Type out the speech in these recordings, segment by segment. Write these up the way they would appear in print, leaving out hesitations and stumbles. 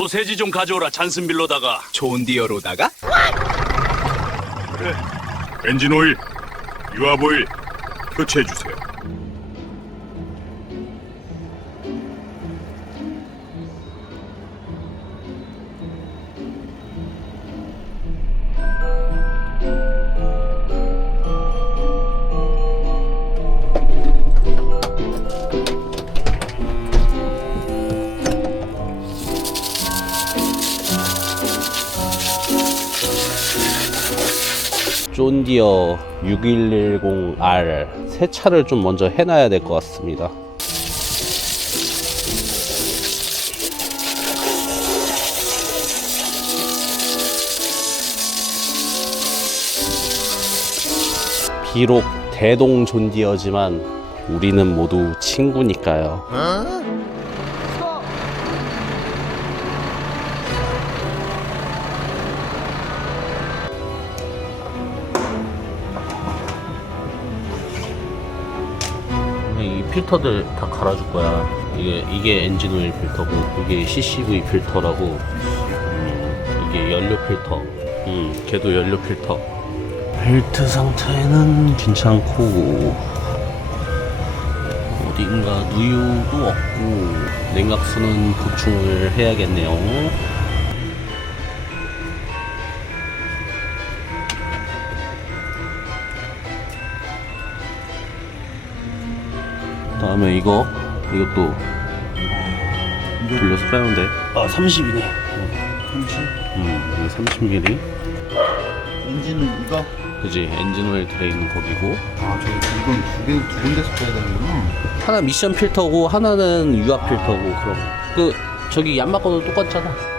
소세지 좀 가져오라. 잔슨빌로다가. 존 디어로다가? 그래. 엔진 오일, 유압 오일 교체해 주세요. 존디어 6110R 세차를 좀 먼저 해놔야 될 것 같습니다. 비록 대동 존디어지만 우리는 모두 친구니까요. 이 필터들 다 갈아줄 거야. 이게 엔진 오일 필터고, 이게 CCV 필터라고. 이게 연료 필터. 걔도 연료 필터. 벨트 상태는 괜찮고, 어딘가 누유도 없고, 냉각수는 보충을 해야겠네요. 다음에 이것도 돌려서 빼면 돼. 아, 30이네. 30? 이거 30mm. 엔진은 이거? 그지? 엔진 오일 들어있는 거기고. 아, 이건 두 군데서 빼야 되는구나. 하나 미션 필터고, 하나는 유압 필터고, 그럼. 저기 얀마 거도 똑같잖아.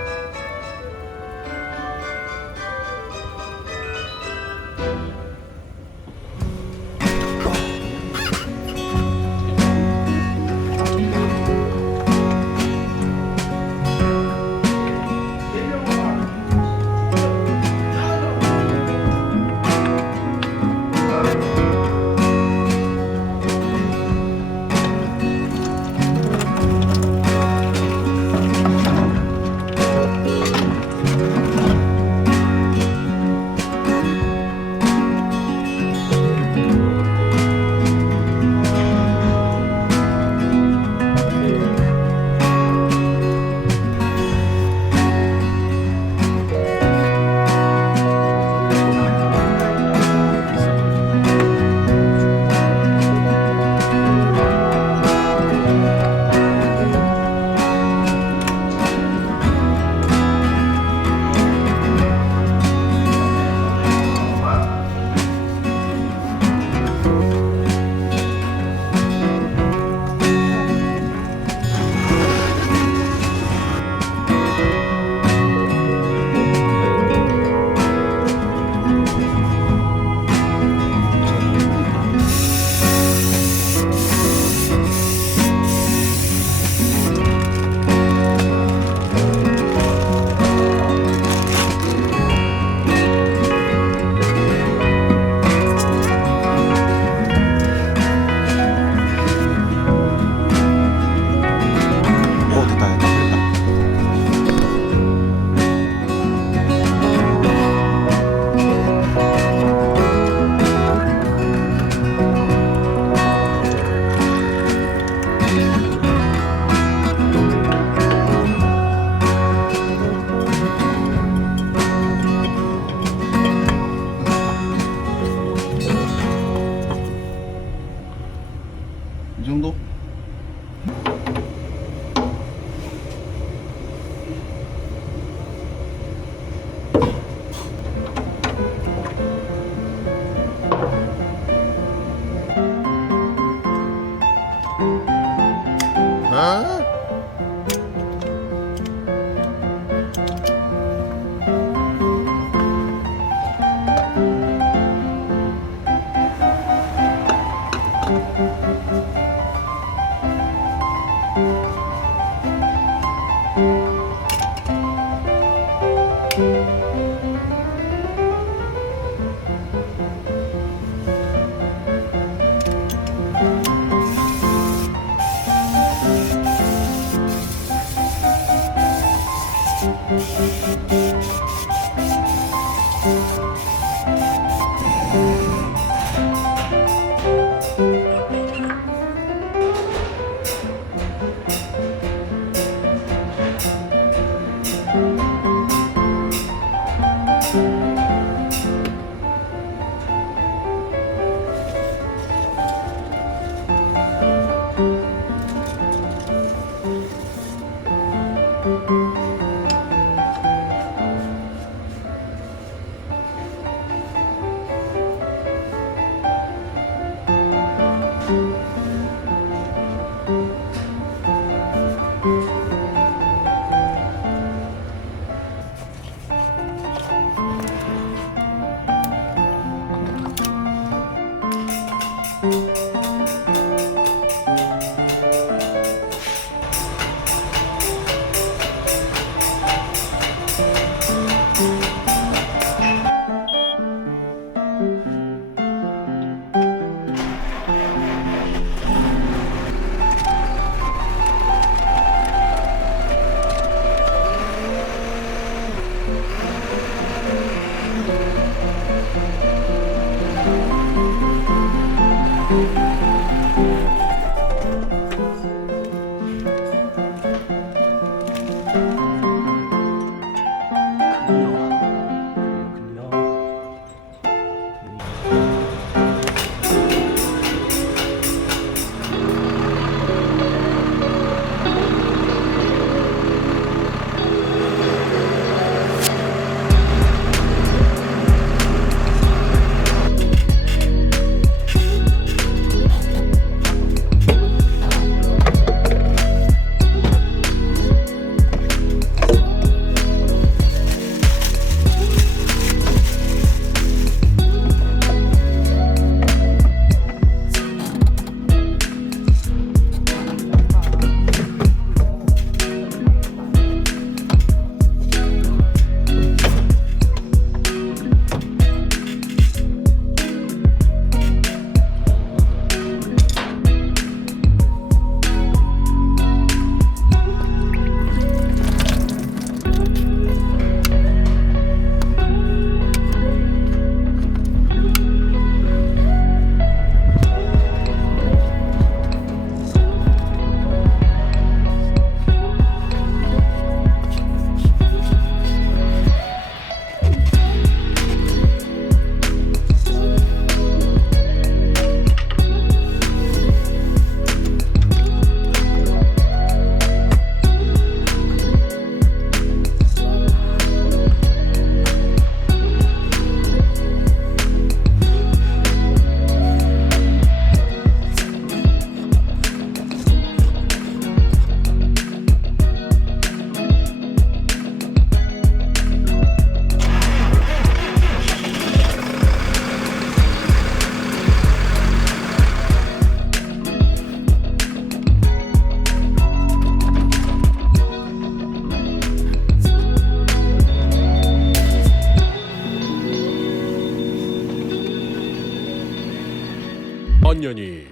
만년이